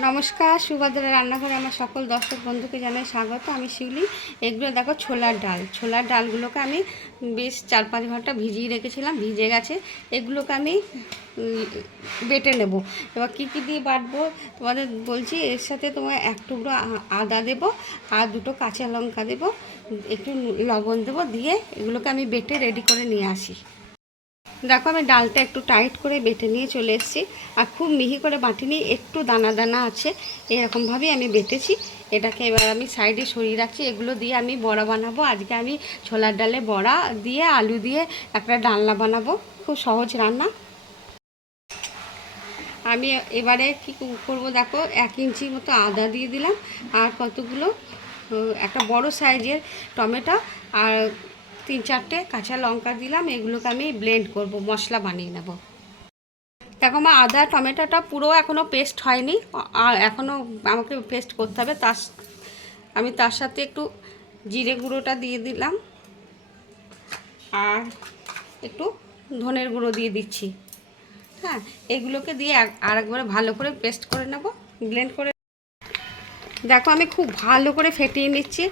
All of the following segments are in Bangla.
নমস্কার, সুভদ্রা রান্নাঘরে আমার সকল দর্শক বন্ধুকে জানাই স্বাগত। আমি শিউলি। এগুলো দেখো ছোলার ডাল। ছোলার ডালগুলোকে আমি বেশ চার পাঁচ ঘণ্টা ভিজিয়ে রেখেছিলাম, ভিজে গেছে। এগুলোকে আমি বেটে নেব। এবার কী কী দিয়ে বাটবো? তোমাদের বলছি, এর সাথে তোমার এক টুকরো আদা দেবো আর দুটো কাঁচা লঙ্কা দেবো। একটু লবণ দেবো, দিয়ে এগুলোকে আমি বেটে রেডি করে নিয়ে আসি। দেখো, আমি ডালটা একটু টাইট করে বেটে নিয়ে চলে এসেছি। আর খুব মিহি করে বাটিনি, একটু দানা দানা আছে, এরকমভাবেই আমি বেটেছি। এটাকে এবার আমি সাইডে সরিয়ে রাখছি। এগুলো দিয়ে আমি বড়া বানাবো। আজকে আমি ছোলার ডালে বড়া দিয়ে, আলু দিয়ে একটা ডালনা বানাবো। খুব সহজ রান্না। আমি এবারে কি করব দেখো, এক ইঞ্চি মতো আদা দিয়ে দিলাম। আর কতগুলো একটা বড় সাইজের টমেটো। আর তিন চারটে কাঁচা লঙ্কা দিলাম, এগুলোকে আমি ব্লেন্ড করব, মশলা বানিয়ে নেব। দেখো আমার আদা, টমেটোটা পুরো এখনও পেস্ট হয়নি এখনও আমাকে পেস্ট করতে হবে, তার আমি তার সাথে একটু জিরে গুঁড়োটা দিয়ে দিলাম, আর একটু ধনের গুঁড়ো দিয়ে দিচ্ছি। হ্যাঁ এগুলোকে দিয়ে আর- একবারে ভালো করে পেস্ট করে নেব ব্লেন্ড করে দেখো আমি খুব ভালো করে ফেটিয়ে নিচ্ছি।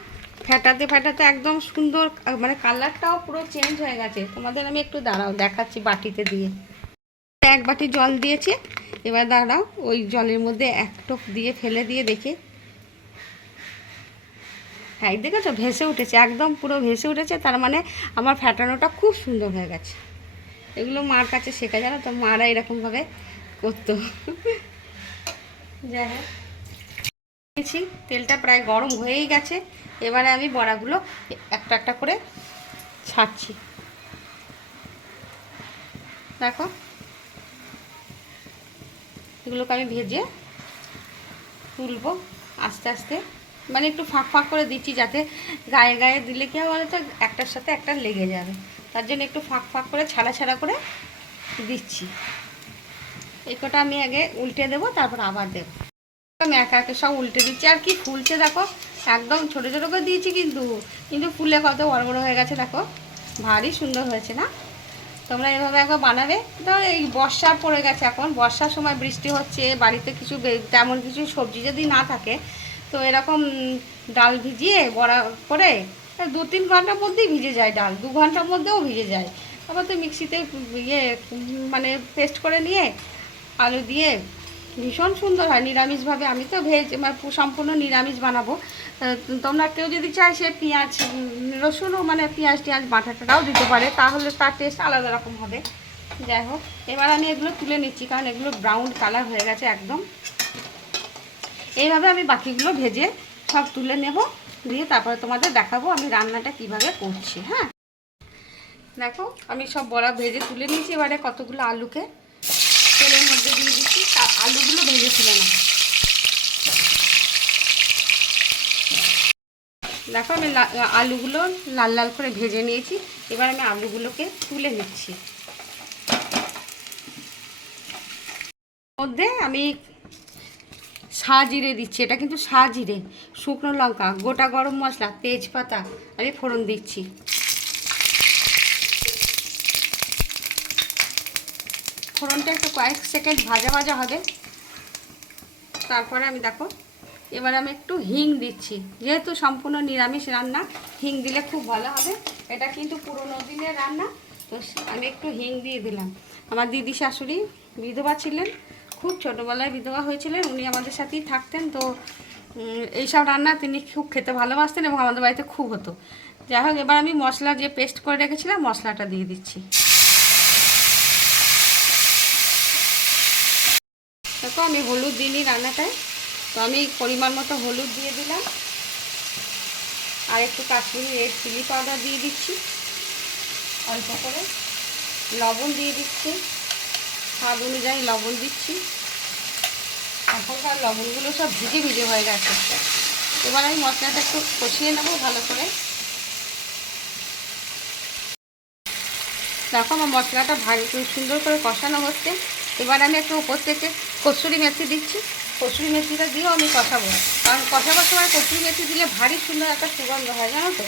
ফেটাতে ফেটাতে একদম সুন্দর মানে কালারটাও পুরো চেঞ্জ হয়ে গেছে। তোমাদের আমি একটু দাঁড়াও, দেখাচ্ছি বাটিতে দিয়ে। এক বাটি জল দিয়েছে, এবার দাঁড়াও, ওই জলের মধ্যে এক টোপ দিয়ে ফেলে দিয়ে দেখে। হ্যাঁ দেখেছ, ভেসে উঠেছে, একদম পুরো ভেসে উঠেছে, তার মানে আমার ফ্যাটানোটা খুব সুন্দর হয়ে গেছে। এগুলো মার কাছে শেখা, জানো তো, মারা এরকমভাবে করতো। যাই হোক। নিয়েছি তেলটা প্রায় গরম হয়েই গেছে। এবারে আমি বড়াগুলো একটা একটা করে ছাড়ছি। দেখো। এগুলোকে আমি ভেজে তুলবো আস্তে আস্তে। মানে একটু ফাঁক ফাঁক করে দিচ্ছি যাতে গায়ে গায়ে দিলে কি হবে বলতো? একটার সাথে একটা লেগে যাবে। তার জন্য একটু ফাঁক ফাঁক করে ছাড়া ছাড়া করে দিচ্ছি। এই কটা আমি আগে উল্টে দেবো, তারপর আবার দেবো। আমি একা একে সব উল্টে দিচ্ছি। আর কি ফুলছে দেখো? একদম ছোটো ছোটো করে দিয়েছি কিন্তু কিন্তু ফুলে কত বড় বড় হয়ে গেছে দেখো। ভারী সুন্দর হয়েছে না? তোমরা এভাবে একবার বানাবে? ধর এই বর্ষা পড়ে গেছে এখন। বর্ষার সময় বৃষ্টি হচ্ছে, বাড়িতে কিছু তেমন কিছু সবজি যদি না থাকে, তো এরকম ডাল ভিজিয়ে বড়া করে দু তিন ঘণ্টার মধ্যেই ভিজে যায় ডাল, দু ঘণ্টার মধ্যেও ভিজে যায়। আবার তো মিক্সিতে ইয়ে মানে পেস্ট করে নিয়ে আলু দিয়ে ভীষণ সুন্দর হয়, নিরামিষভাবে। আমি তো ভেজ মানে সম্পূর্ণ নিরামিষ বানাবো। তোমরা কেউ যদি চায় সে পেঁয়াজ রসুনও মানে পেঁয়াজ টিয়াজ বাটাটাও দিতে পারে, তাহলে তার টেস্ট আলাদা রকম হবে। যাই হোক, এবার আমি এগুলো তুলে নিচ্ছি, কারণ এগুলো ব্রাউন কালার হয়ে গেছে একদম। এইভাবে আমি বাকিগুলো ভেজে সব তুলে নেব, দিয়ে তারপরে তোমাদের দেখাবো আমি রান্নাটা কীভাবে করছি হ্যাঁ? দেখো, আমি সব বড়া ভেজে তুলে নিয়েছি, এবারে কতগুলো আলুকে তেলের মধ্যে দিয়ে দিচ্ছি তা আলুগুলো ভেজে তুলে নেব দেখো আমি আলুগুলো লাল লাল করে ভেজে নিয়েছি। এবার আমি আলুগুলোকে তুলে নিচ্ছি। মধ্যে আমি জিরে দিচ্ছি। এটা কিন্তু জিরে শুকনো লঙ্কা, গোটা গরম মশলা, তেজপাতা, আমি ফোড়ন দিচ্ছি। ফোড়নটা একটু কয়েক সেকেন্ড ভাজা ভাজা হবে। তারপরে আমি দেখো, এবার আমি একটু হিং দিচ্ছি। যেহেতু সম্পূর্ণ নিরামিষ রান্না, হিং দিলে খুব ভালো হবে। এটা কিন্তু পুরোনো দিনের রান্না, তো আমি একটু হিং দিয়ে দিলাম। আমার দিদি শাশুড়ি বিধবা ছিলেন, খুব ছোটোবেলায় বিধবা হয়েছিলেন, উনি আমাদের সাথেই থাকতেন, তো এইসব রান্না তিনি খুব খেতে ভালোবাসতেন এবং আমাদের বাড়িতে খুব হতো। যাই হোক, এবার আমি মশলা যে পেস্ট করে রেখেছিলাম, মশলাটা দিয়ে দিচ্ছি। আমি হলুদ দিইনি রান্নাটায়। তো আমি পরিমাণ মতো হলুদ দিয়ে দিলাম। আর একটু কাশ্মীরি রেড চিলি পাউডার দিয়ে দিচ্ছি। অল্প করে। লবণ দিয়ে দিচ্ছি। স্বাদ অনুযায়ী লবণ দিচ্ছি। এখনকার লবণগুলো সব ভিজে ভিজে হয়ে গেছে। এবার আমি মশলাটা একটু কষিয়ে নেব ভালো করে। দেখো, আমার মশলাটা ভারী সুন্দর করে কষানো হচ্ছে। এবার আমি একটু উপর থেকে কসুরি মেথি দিচ্ছি। কসুরি মেথিটা দিয়েও আমি কষাবো কারণ কষাবার সময় কসুরি মেথি দিলে ভারী সুন্দর একটা সুগন্ধ হয়, জানো তো?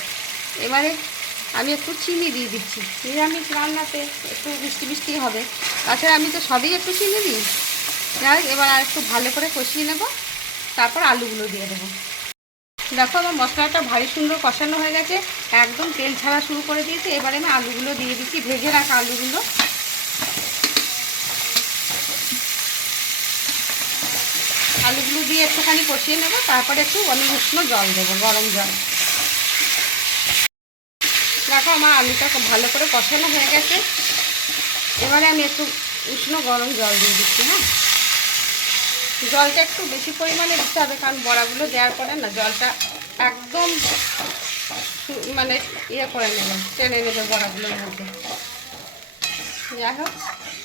এবারে আমি একটু চিনি দিয়ে দিচ্ছি। নিরামিষ রান্নাতে একটু মিষ্টি মিষ্টি হবে। তাছাড়া আমি তো সবই একটু চিনি দিই। যাই এবার আর একটু ভালো করে কষিয়ে নেব। তারপর আলুগুলো দিয়ে দেবো। দেখো, আমার মশলাটা ভারী সুন্দর কষানো হয়ে গেছে। একদম তেল ছাড়া শুরু করে দিয়েছে। এবারে আমি আলুগুলো দিয়ে দিচ্ছি। ভেজে রাখা আলুগুলো। আলুগুলো দিয়ে একটুখানি কষিয়ে নেব, তারপরে একটু আমি উষ্ণ জল দেবো, গরম জল। দেখো আমার আলুটা খুব ভালো করে কষানো হয়ে গেছে। এবারে আমি একটু উষ্ণ গরম জল দিয়ে দিচ্ছি হ্যাঁ? জলটা একটু বেশি পরিমাণে দিতে হবে, কারণ বড়াগুলো দেওয়ার পরে না জলটা একদম মানে ইয়ে করে নেবে, টেনে নেবে বড়াগুলোর মধ্যে। যাই হোক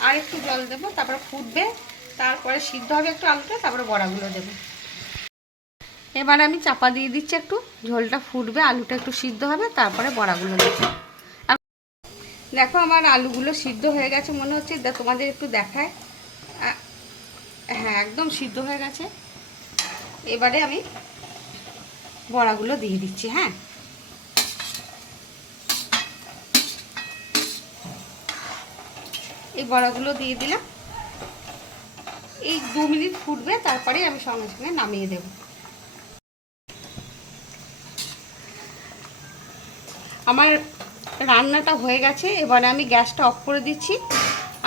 আর একটু জল দেবো, তারপরে ফুটবে। তারপরে সিদ্ধ হবে একটু আলুটা, তারপরে বড়াগুলো দেবো। এবার আমি চাপা দিয়ে দিচ্ছি একটু, ঝোলটা ফুটবে, আলুটা একটু সিদ্ধ হবে, তারপরে বড়াগুলো দেবো। দেখো আমার আলুগুলো সিদ্ধ হয়ে গেছে, মনে হচ্ছে তোমাদের একটু দেখায়। হ্যাঁ একদম সিদ্ধ হয়ে গেছে। এবারে আমি বড়াগুলো দিয়ে দিচ্ছি হ্যাঁ। এই বড়াগুলো দিয়ে দিলাম। এই দু মিনিট ফুটবে তারপরে আমি সঙ্গে সঙ্গে নামিয়ে দেব। আমার রান্নাটা হয়ে গেছে, এবারে আমি গ্যাসটা অফ করে দিচ্ছি।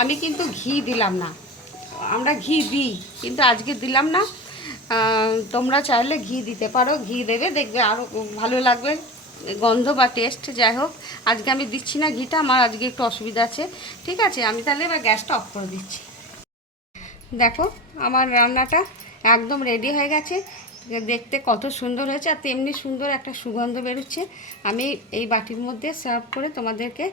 আমি কিন্তু ঘি দিলাম না। আমরা ঘি দিই, কিন্তু আজকে দিলাম না। তোমরা চাইলে ঘি দিতে পারো, ঘি দেবে, দেখবে আরও ভালো লাগবে, গন্ধ বা টেস্ট যাই হোক। আজকে আমি দিচ্ছি না ঘিটা, আমার আজকে একটু অসুবিধা আছে। ঠিক আছে, আমি তাহলে এবার গ্যাসটা অফ করে দিচ্ছি। দেখো, আমার রান্নাটা একদম রেডি হয়ে গেছে। দেখতে কত সুন্দর হয়েছে, আর তেমনি সুন্দর একটা সুগন্ধ বেরোচ্ছে। আমি এই বাটির মধ্যে সার্ভ করে তোমাদেরকে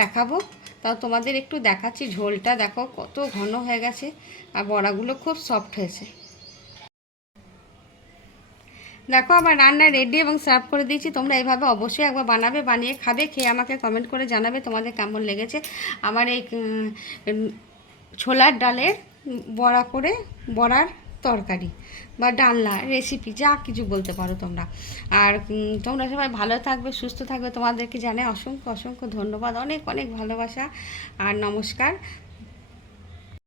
দেখাবো। তাও তোমাদের একটু দেখাচ্ছি ঝোলটা। দেখো, কত ঘন হয়ে গেছে, আর বড়াগুলো খুব সফট হয়েছে। দেখো, আমার রান্না রেডি এবং সার্ভ করে দিয়েছি। তোমরা এইভাবে অবশ্যই একবার বানাবে, বানিয়ে খাবে, খেয়ে আমাকে কমেন্ট করে জানাবে তোমাদের কেমন লেগেছে। আমার এই ছোলার ডালের বড়া করে বড়ার তরকারি বা ডালনা রেসিপি যা কিছু বলতে পারো তোমরা। আর তোমরা সবাই ভালো থাকবে, সুস্থ থাকবে। তোমাদেরকে জানে অসংখ্য অসংখ্য ধন্যবাদ। অনেক অনেক ভালোবাসা। আর নমস্কার।